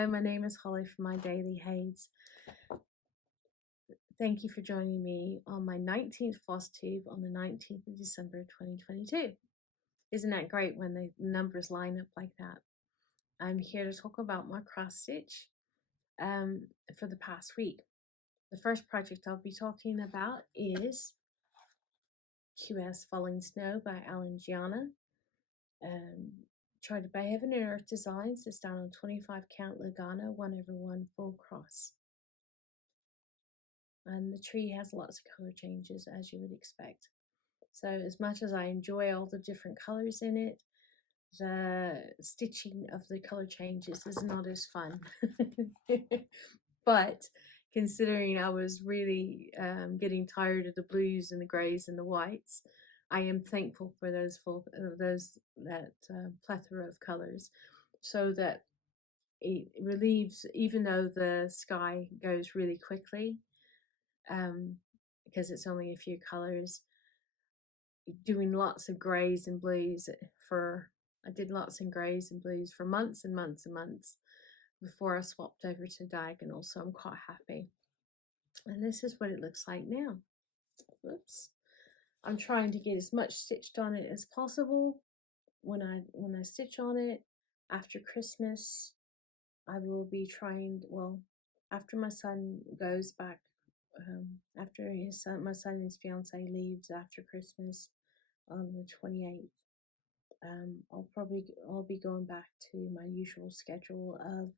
Hello, my name is Holly from My Daily HAEDs. Thank you for joining me on my 19th Flosstube on the 19th of December 2022. Isn't that great when the numbers line up like that? I'm here to talk about my cross stitch for the past week. The first project I'll be talking about is Falling Snow by Alan Giana. Charted by Heaven and Earth Designs. It's down on 25 count lugana, 1/1 full cross. And the tree has lots of color changes, as you would expect. So as much as I enjoy all the different colors in it, the stitching of the color changes is not as fun. But considering I was really getting tired of the blues and the grays and the whites, I am thankful for that plethora of colors, so that it relieves, even though the sky goes really quickly, because it's only a few colors. Doing lots of grays and blues I did lots of grays and blues for months and months and months before I swapped over to diagonal, so I'm quite happy. And this is what it looks like now. Whoops. I'm trying to get as much stitched on it as possible. When I stitch on it after Christmas, I will be trying, well, after my son goes back, after my son and his fiance leaves after Christmas on the 28th, I'll be going back to my usual schedule of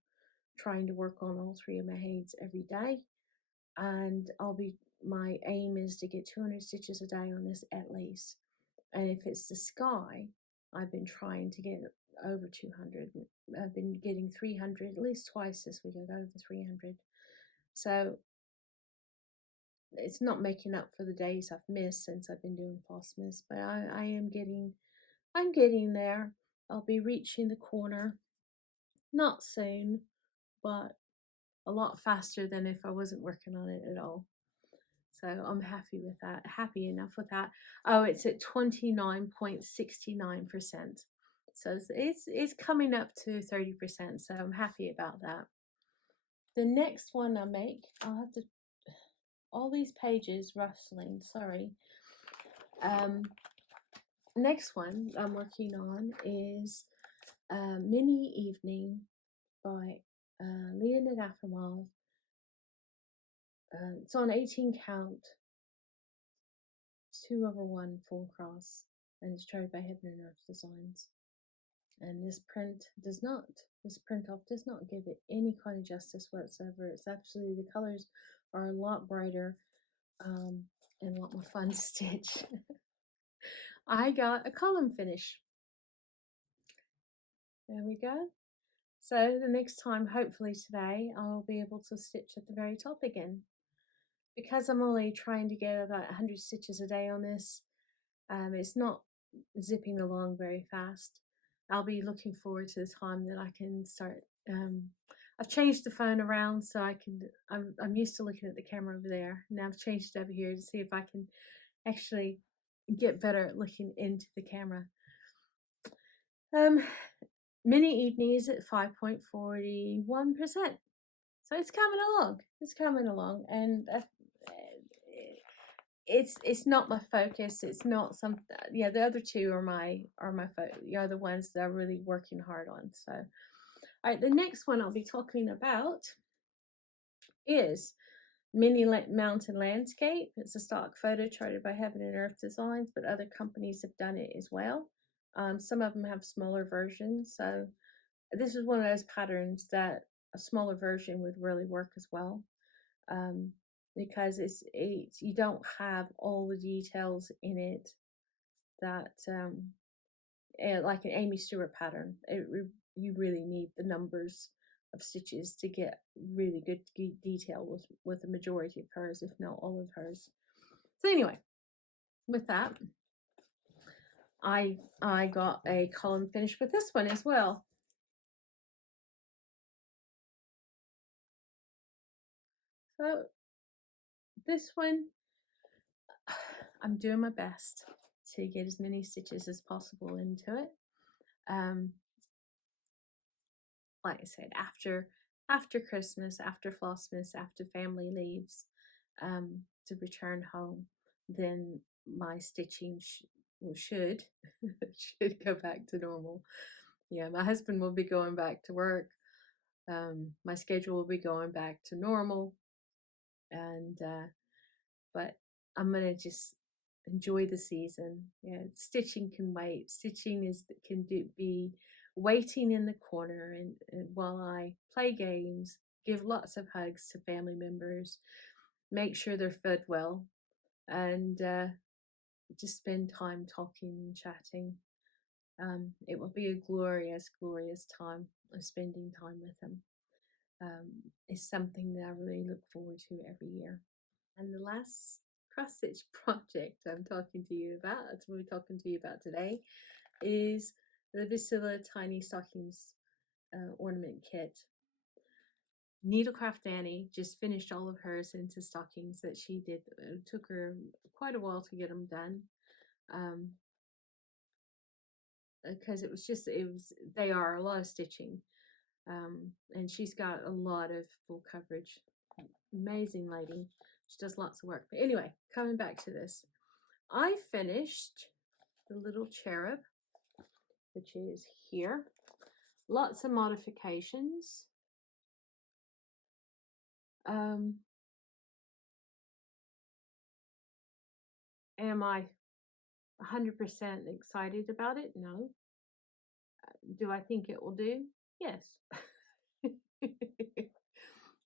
trying to work on all three of my HAEDs every day, and my aim is to get 200 stitches a day on this at least. And if it's the sky, I've been trying to get over 200. I've been getting 300 at least twice this week. I got over 300. So it's not making up for the days I've missed since I've been doing Flossmas, but I'm getting there. I'll be reaching the corner, not soon, but a lot faster than if I wasn't working on it at all. So I'm happy with that, happy enough with that. Oh, it's at 29.69%. So it's coming up to 30%, so I'm happy about that. The next one I make, I'll have to, all these pages rustling, sorry. Next one I'm working on is Mini Evening by Leonid Afremov. It's on 18 count, 2/1 full cross, and it's charted by Heaven and Earth Designs. And this print off does not give it any kind of justice whatsoever. It's absolutely, the colors are a lot brighter and a lot more fun to stitch. I got a column finish. There we go. So the next time, hopefully today, I'll be able to stitch at the very top again. Because I'm only trying to get about 100 stitches a day on this, it's not zipping along very fast. I'll be looking forward to the time that I can start. I've changed the phone around so I'm used to looking at the camera over there. Now I've changed it over here to see if I can actually get better at looking into the camera. Mini Evening is at 5.41%. So it's coming along, and it's not my focus. It's not something. Yeah, the other two are my the ones that I'm really working hard on. So, all right, the next one I'll be talking about is Mountain Landscape. It's a stock photo charted by Heaven and Earth Designs, but other companies have done it as well. Some of them have smaller versions, so this is one of those patterns that a smaller version would really work as well, because you don't have all the details in it that like an Amy Stewart pattern. You really need the numbers of stitches to get really good detail with the majority of hers, if not all of hers. So anyway, with that, I got a column finish with this one as well. So this one, I'm doing my best to get as many stitches as possible into it. Like I said, after after Christmas, after Flossmas, after family leaves to return home, then my stitching should should go back to normal. Yeah, my husband will be going back to work. My schedule will be going back to normal, and but I'm gonna just enjoy the season. Yeah, stitching can wait. Stitching can be waiting in the corner, and while I play games, give lots of hugs to family members, make sure they're fed well, and just spend time talking and chatting. It will be a glorious, glorious time of spending time with them. It's something that I really look forward to every year. And the last cross stitch project we're talking to you about today, is the Bucilla Tiny Stockings ornament kit. Needlecraft Annie just finished all of hers into stockings that she did. It took her quite a while to get them done. Because they are a lot of stitching. And she's got a lot of full coverage. Amazing lady. She does lots of work. But anyway, coming back to this, I finished the little cherub, which is here. Lots of modifications. Am I 100% excited about it? No. Do I think it will do? Yes.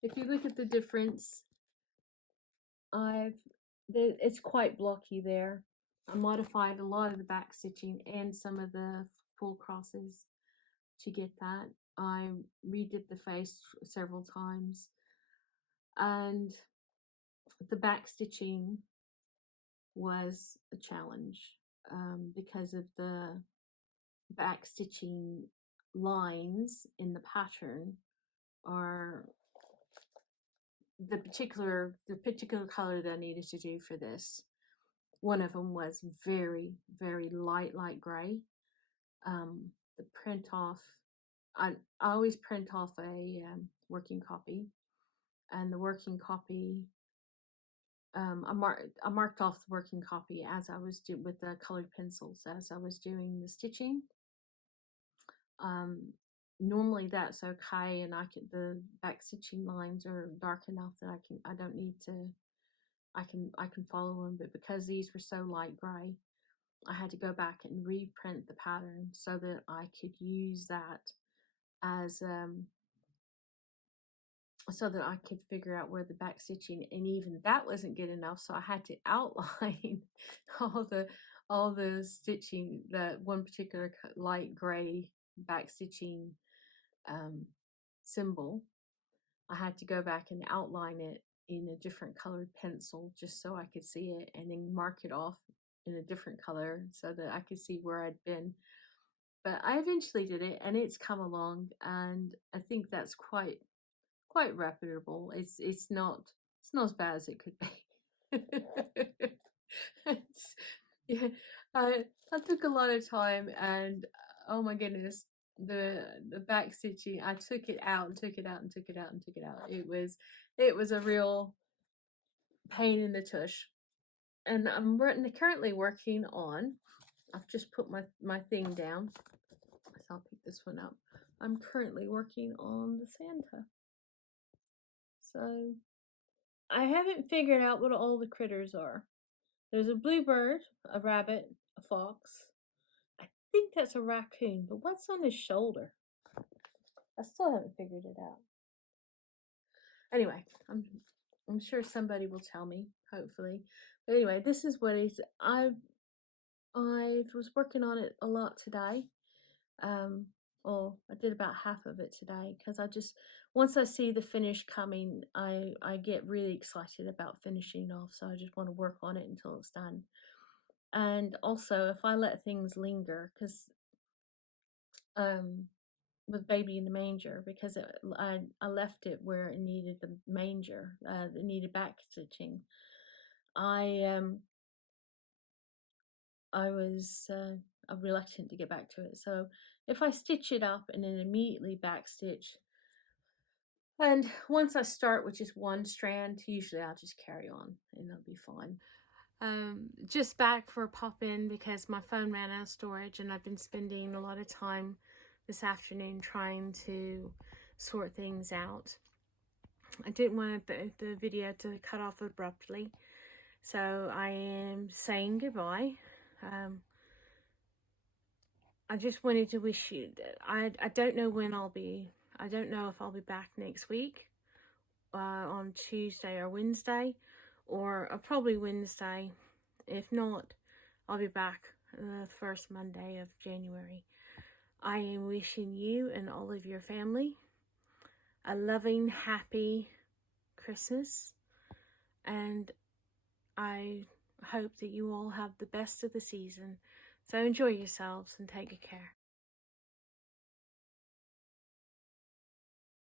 If you look at the difference, it's quite blocky there. I modified a lot of the back stitching and some of the full crosses to get that. I redid the face several times, and the back stitching was a challenge because of the back stitching lines in the pattern are the particular color that I needed to do for this. One of them was very, very light gray. The print off, I always print off a working copy, and the working copy, I marked off the working copy as I was with the colored pencils as I was doing the stitching. Normally that's okay, and the back stitching lines are dark enough that I don't need to, I can follow them, but because these were so light gray, I had to go back and reprint the pattern so that I could use that as so that I could figure out where the back stitching, and even that wasn't good enough, so I had to outline all the stitching, that one particular light gray back stitching symbol. I had to go back and outline it in a different colored pencil just so I could see it, and then mark it off in a different color so that I could see where I'd been. But I eventually did it, and it's come along, and I think that's quite reputable. It's not as bad as it could be. Yeah, I took a lot of time, and oh my goodness, the back stitching, I took it out and took it out and took it out and took it out. It was a real pain in the tush. And I'm currently working on, I've just put my thing down, so I'll pick this one up. I'm currently working on the Santa. So I haven't figured out what all the critters are. There's a bluebird, a rabbit, a fox. I think that's a raccoon, but what's on his shoulder? I still haven't figured it out. Anyway, I'm sure somebody will tell me, hopefully. But anyway, this is what I was working on it a lot today. Well, I did about half of it today because once I see the finish coming, I get really excited about finishing off. So I just want to work on it until it's done. And also, if I let things linger, because with Baby in the Manger, because I left it where it needed the manger, it needed back stitching. I was reluctant to get back to it. So if I stitch it up and then immediately back stitch, And once I start with just one strand, usually I'll just carry on and it'll be fine. Just back for a pop in because my phone ran out of storage and I've been spending a lot of time this afternoon trying to sort things out. I didn't want the video to cut off abruptly, so I am saying goodbye. I just wanted to wish you that I don't know when I don't know if I'll be back next week on Tuesday or Wednesday, or probably Wednesday. If not, I'll be back the first Monday of January. I am wishing you and all of your family a loving, happy Christmas, and I hope that you all have the best of the season. So enjoy yourselves and take good care.